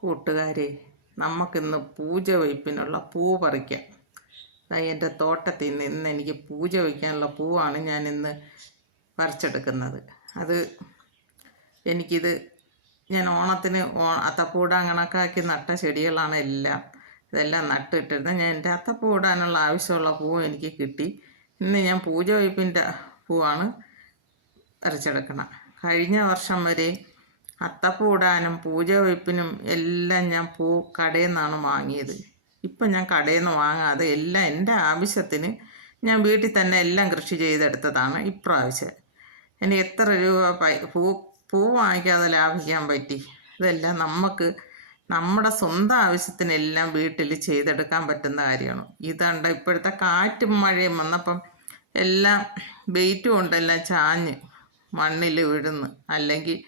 കൂട്ടുകാരെ, നമുക്കിന്ന് പൂജ വയ്പ്പിനുള്ള പൂ പറിക്കാം. എൻ്റെ തോട്ടത്തിൽ നിന്ന് ഇന്ന് എനിക്ക് പൂജ വയ്ക്കാനുള്ള പൂവാണ് ഞാൻ ഇന്ന് പറിച്ചെടുക്കുന്നത്. എനിക്കിത് ഞാൻ ഓണത്തിന് അത്തപ്പൂടാൻ കണക്കാക്കി നട്ട ചെടികളാണ് എല്ലാം. ഇതെല്ലാം നട്ടിട്ടിരുന്നത് ഞാൻ എൻ്റെ അത്തപ്പൂടാനുള്ള ആവശ്യമുള്ള പൂവ് എനിക്ക് കിട്ടി. ഇന്ന് ഞാൻ പൂജ വയ്പ്പിൻ്റെ പൂവാണ് പറിച്ചെടുക്കണം. കഴിഞ്ഞ വർഷം വരെ അത്തപ്പൂടാനും പൂജ വയ്പ്പിനും എല്ലാം ഞാൻ പൂ കടയിൽ നിന്നാണ് വാങ്ങിയത്. ഇപ്പം ഞാൻ കടയിൽ നിന്ന് വാങ്ങാതെ എല്ലാം എൻ്റെ ആവശ്യത്തിന് ഞാൻ വീട്ടിൽ തന്നെ എല്ലാം കൃഷി ചെയ്തെടുത്തതാണ്. ഇപ്രാവശ്യം എനിക്ക് എത്ര രൂപ പൂ വാങ്ങിക്കാതെ ലാഭിക്കാൻ പറ്റി. ഇതെല്ലാം നമ്മുടെ സ്വന്തം ആവശ്യത്തിനെല്ലാം വീട്ടിൽ ചെയ്തെടുക്കാൻ പറ്റുന്ന കാര്യമാണ്. ഇതുണ്ട് ഇപ്പോഴത്തെ കാറ്റും മഴയും വന്നപ്പം എല്ലാം വെയിറ്റ് കൊണ്ടെല്ലാം ചാഞ്ഞ് മണ്ണിൽ വീഴുന്നു. അല്ലെങ്കിൽ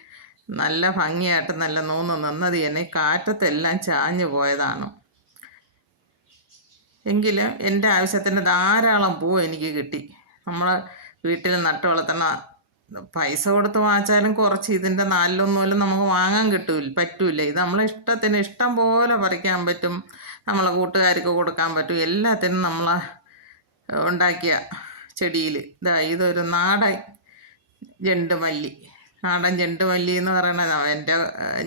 നല്ല ഭംഗിയായിട്ട് നല്ല നിന്നത് തന്നെ കാറ്റത്തെല്ലാം ചാഞ്ഞു പോയതാണ്. എങ്കിലും എൻ്റെ ആവശ്യത്തിന് ധാരാളം പൂ എനിക്ക് കിട്ടി. നമ്മളെ വീട്ടിൽ നട്ട് വളർത്തുന്ന പൈസ കൊടുത്ത് വാങ്ങിച്ചാലും കുറച്ച് ഇതിൻ്റെ നാലിലൊന്നുമല്ല നമുക്ക് വാങ്ങാൻ പറ്റൂല. ഇത് നമ്മളെ ഇഷ്ടത്തിന് ഇഷ്ടം പോലെ പറിക്കാൻ പറ്റും. നമ്മളെ കൂട്ടുകാർക്ക് കൊടുക്കാൻ പറ്റും. എല്ലാത്തിനും നമ്മളെ ഉണ്ടാക്കിയ ചെടിയിൽ ഇതൊരു നാടൻ ചെണ്ടുമല്ലി. നാടൻ ചെണ്ടുമല്ലി എന്ന് പറയണത്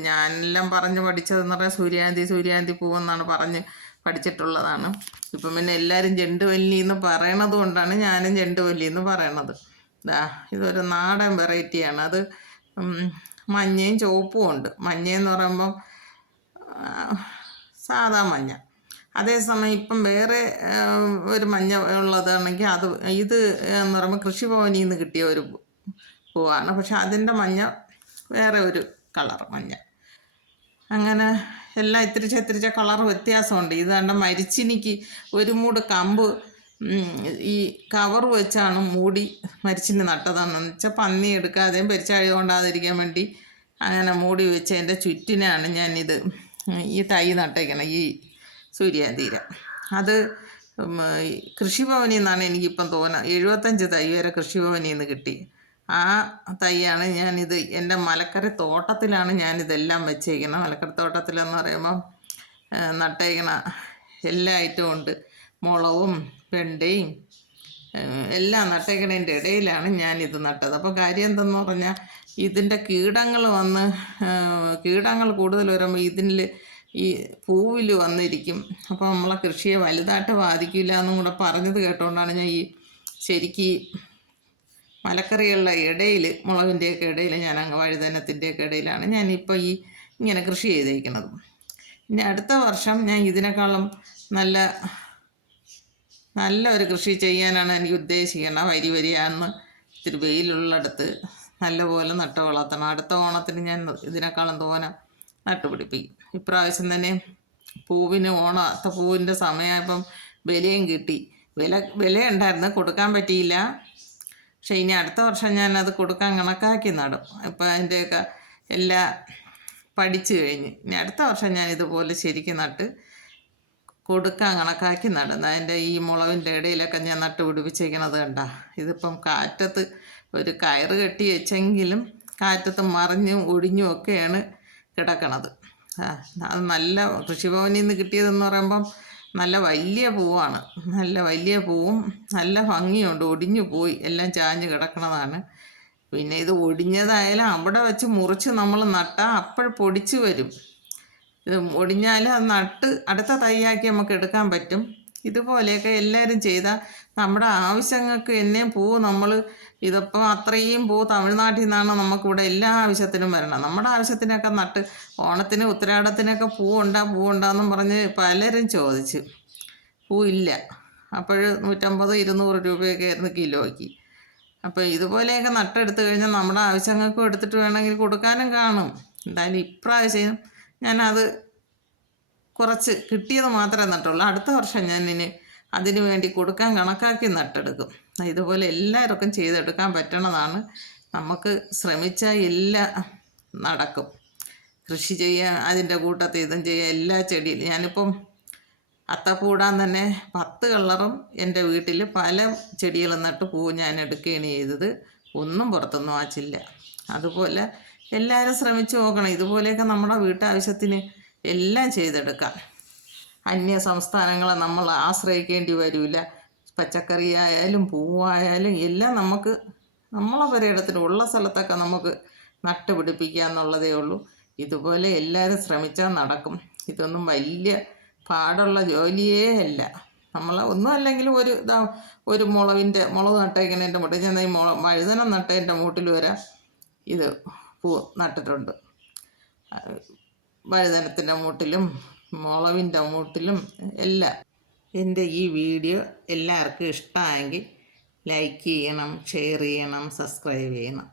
ഞാനെല്ലാം പറഞ്ഞ് പഠിച്ചതെന്ന് പറഞ്ഞാൽ സൂര്യാന്തി പൂവെന്നാണ് പറഞ്ഞ് പഠിച്ചിട്ടുള്ളതാണ്. ഇപ്പം പിന്നെ എല്ലാവരും ചെണ്ടുമല്ലി എന്ന് പറയണത് കൊണ്ടാണ് ഞാനും ചെണ്ടുമല്ലി എന്ന് പറയണത്. ഇതൊരു നാടൻ വെറൈറ്റിയാണ്. അത് മഞ്ഞയും ചുവപ്പും ഉണ്ട്. മഞ്ഞയെന്ന് പറയുമ്പം സാധാ മഞ്ഞ. അതേസമയം ഇപ്പം വേറെ ഒരു മഞ്ഞ ഉള്ളതാണെങ്കിൽ ഇത് എന്ന് പറയുമ്പോൾ കൃഷിഭവനിൽ നിന്ന് കിട്ടിയ ഒരു പൂവാണ്. പക്ഷെ അതിൻ്റെ മഞ്ഞ വേറെ ഒരു കളർ മഞ്ഞ. അങ്ങനെ എല്ലാം ഇത്തിരിച്ച കളർ വ്യത്യാസമുണ്ട്. ഇത് കണ്ട മരിച്ചിനിക്ക് ഒരു മൂട് കമ്പ് ഈ കവർ വെച്ചാണ് മൂടി മരിച്ചിന് നട്ടതാണെന്ന് വെച്ചാൽ പന്നി എടുക്കാതെയും പെരിച്ചാഴി കൊണ്ടാതിരിക്കാൻ വേണ്ടി അങ്ങനെ മൂടി വെച്ച് എൻ്റെ ചുറ്റിനാണ് ഞാനിത് ഈ തൈ നട്ടേക്കണം. ഈ സൂര്യാതീര അത് കൃഷിഭവനിൽ നിന്നാണ് എനിക്കിപ്പം 75 തൈ വരെ കൃഷിഭവനിൽ നിന്ന് കിട്ടി. ആ തൈയാണ് ഞാനിത് എൻ്റെ മലക്കറി തോട്ടത്തിലാണ് ഞാനിതെല്ലാം വെച്ചേക്കണം. മലക്കറി തോട്ടത്തിലെന്ന് പറയുമ്പം നട്ടേക്കണ എല്ലാ ഐറ്റവും ഉണ്ട്. മുളകും വെണ്ടയും എല്ലാം നട്ടേക്കണതിൻ്റെ ഇടയിലാണ് ഞാനിത് നട്ടത്. അപ്പോൾ കാര്യം എന്തെന്ന് പറഞ്ഞാൽ ഇതിൻ്റെ കീടങ്ങൾ കൂടുതൽ വരുമ്പോൾ ഈ പൂവിൽ വന്നിരിക്കും. അപ്പോൾ നമ്മളെ കൃഷിയെ വലുതായിട്ട് ബാധിക്കില്ല എന്നും കൂടെ പറഞ്ഞത് കേട്ടുകൊണ്ടാണ് ഞാൻ ശരിക്ക് മലക്കറികളുടെ ഇടയിൽ മുളകിൻ്റെയൊക്കെ ഇടയിൽ വഴുതനത്തിൻ്റെയൊക്കെ ഇടയിലാണ് ഞാനിപ്പോൾ ഇങ്ങനെ കൃഷി ചെയ്തേക്കുന്നത്. ഇനി അടുത്ത വർഷം ഞാൻ ഇതിനേക്കാളും നല്ല ഒരു കൃഷി ചെയ്യാനാണ് എനിക്ക് ഉദ്ദേശിക്കുന്നത്. വരിയാന്ന് ഇത്തിരി വെയിലുള്ളിടത്ത് നല്ലപോലെ നട്ട് വളർത്തണം. അടുത്ത ഓണത്തിന് ഞാൻ ഇതിനേക്കാളും നട്ടുപിടിപ്പിക്കും. ഇപ്രാവശ്യം തന്നെ പൂവിൻ്റെ സമയമായപ്പം വിലയും കിട്ടി. വിലയുണ്ടായിരുന്നു, കൊടുക്കാൻ പറ്റിയില്ല. പക്ഷേ ഇനി അടുത്ത വർഷം ഞാനത് കൊടുക്കാൻ കണക്കാക്കി നടും. ഇപ്പം അതിൻ്റെയൊക്കെ എല്ലാം പഠിച്ചു കഴിഞ്ഞ് ഇനി അടുത്ത വർഷം ഞാൻ ഇതുപോലെ ശരിക്കും നട്ട് കൊടുക്കാൻ കണക്കാക്കി നടുന്നത്. അതിൻ്റെ ഈ മുളകിൻ്റെ ഇടയിലൊക്കെ ഞാൻ നട്ട് പിടിപ്പിച്ചേക്കണത് കണ്ട. ഇതിപ്പം കാറ്റത്ത് ഒരു കയറ് കെട്ടി വെച്ചെങ്കിലും കാറ്റത്ത് മറിഞ്ഞും ഒടിഞ്ഞും ഒക്കെയാണ് കിടക്കണത്. അത് നല്ല കൃഷിഭവനിൽ നിന്ന് കിട്ടിയതെന്ന് പറയുമ്പം നല്ല വലിയ പൂവാണ്. നല്ല വലിയ പൂവും നല്ല ഭംഗിയുണ്ട്. ഒടിഞ്ഞു പോയി എല്ലാം ചാഞ്ഞ് കിടക്കണതാണ്. പിന്നെ ഇത് ഒടിഞ്ഞതായാലും അവിടെ വെച്ച് മുറിച്ച് നമ്മൾ നട്ടാൽ അപ്പോൾ പൊടിച്ച് വരും. ഇത് ഒടിഞ്ഞാൽ അത് നട്ട് അടുത്ത തൈയാക്കി നമുക്ക് എടുക്കാൻ പറ്റും. ഇതുപോലെയൊക്കെ എല്ലാവരും ചെയ്താൽ നമ്മുടെ ആവശ്യങ്ങൾക്ക് എന്നെയും പൂവ് ഇതിപ്പോൾ അത്രയും പൂ തമിഴ്നാട്ടിൽ നിന്നാണ് നമുക്കിവിടെ എല്ലാ ആവശ്യത്തിനും വരണം. നമ്മുടെ ആവശ്യത്തിനൊക്കെ നട്ട് ഓണത്തിന് ഉത്തരാടത്തിനൊക്കെ പൂവുണ്ടാന്നും പറഞ്ഞ് പലരും ചോദിച്ച്. പൂവില്ല. അപ്പോൾ 150-200 രൂപയൊക്കെ ആയിരുന്നു കിലോയ്ക്ക്. അപ്പോൾ ഇതുപോലെയൊക്കെ നട്ടെടുത്ത് കഴിഞ്ഞാൽ നമ്മുടെ ആവശ്യങ്ങൾക്കും എടുത്തിട്ട് വേണമെങ്കിൽ കൊടുക്കാനും കാണും. എന്തായാലും ഇപ്രാവശ്യം ഞാനത് കുറച്ച് കിട്ടിയത് മാത്രമേ നട്ടുള്ളൂ. അടുത്ത വർഷം ഞാനിനി അതിനു വേണ്ടി കൊടുക്കാൻ കണക്കാക്കി നട്ടെടുക്കും. ഇതുപോലെ എല്ലാവർക്കും ചെയ്തെടുക്കാൻ പറ്റണതാണ്. നമുക്ക് ശ്രമിച്ചാൽ എല്ലാം നടക്കും. കൃഷി ചെയ്യാൻ അതിൻ്റെ കൂട്ടത്തിൽ ഇതും ചെയ്യാൻ എല്ലാ ചെടിയിലും ഞാനിപ്പം അത്തപ്പൂടാൻ തന്നെ 10 കളറും എൻ്റെ വീട്ടിൽ പല ചെടികളും നട്ട് പൂ ഞാൻ എടുക്കുകയാണ് ചെയ്തത്. ഒന്നും പുറത്തൊന്നും വാങ്ങിച്ചില്ല. അതുപോലെ എല്ലാവരും ശ്രമിച്ചു നോക്കണം. ഇതുപോലെയൊക്കെ നമ്മുടെ വീട്ടാവശ്യത്തിന് എല്ലാം ചെയ്തെടുക്കാം. അന്യ സംസ്ഥാനങ്ങളെ നമ്മൾ ആശ്രയിക്കേണ്ടി വരില്ല. പച്ചക്കറി ആയാലും പൂവായാലും എല്ലാം നമുക്ക് നമ്മളെ പുരയിടത്തിന് ഉള്ള സ്ഥലത്തൊക്കെ നമുക്ക് നട്ടുപിടിപ്പിക്കുക എന്നുള്ളതേ ഉള്ളൂ. ഇതുപോലെ എല്ലാവരും ശ്രമിച്ചാൽ നടക്കും. ഇതൊന്നും വലിയ പാടുള്ള ജോലിയേ അല്ല. നമ്മൾ ഒന്നും അല്ലെങ്കിലും ഒരു മുളക് നട്ടേക്കുന്നതിൻ്റെ മുട്ടിൽ ചെന്ന ഈ വഴുതനം നട്ടതിൻ്റെ മൂട്ടിൽ വരെ ഇത് പൂ നട്ടിട്ടുണ്ട്. വഴുതനത്തിൻ്റെ മൂട്ടിലും മുളകിൻ്റെ മൂട്ടിലും എല്ലാം. എൻ്റെ ഈ വീഡിയോ എല്ലാവർക്കും ഇഷ്ടമായെങ്കിൽ ലൈക്ക് ചെയ്യണം, ഷെയർ ചെയ്യണം, സബ്സ്ക്രൈബ് ചെയ്യണം.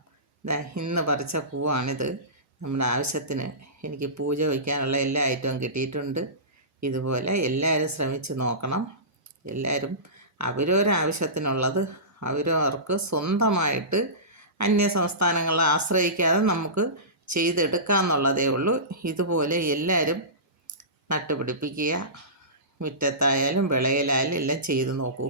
ഇന്ന് പറിച്ച പൂവാണിത്. നമ്മുടെ ആവശ്യത്തിന് എനിക്ക് പൂജ വയ്ക്കാനുള്ള എല്ലാ ഐറ്റവും കിട്ടിയിട്ടുണ്ട്. ഇതുപോലെ എല്ലാവരും ശ്രമിച്ച് നോക്കണം. എല്ലാവരും അവരവരാവശ്യത്തിനുള്ളത് അവരവർക്ക് സ്വന്തമായിട്ട് അന്യ സംസ്ഥാനങ്ങളെ ആശ്രയിക്കാതെ നമുക്ക് ചെയ്തെടുക്കാമെന്നുള്ളതേ ഉള്ളൂ. ഇതുപോലെ എല്ലാവരും നട്ടുപിടിപ്പിക്കുക. മുറ്റത്തായാലും വിളയിലായാലും എല്ലാം ചെയ്ത് നോക്കൂ.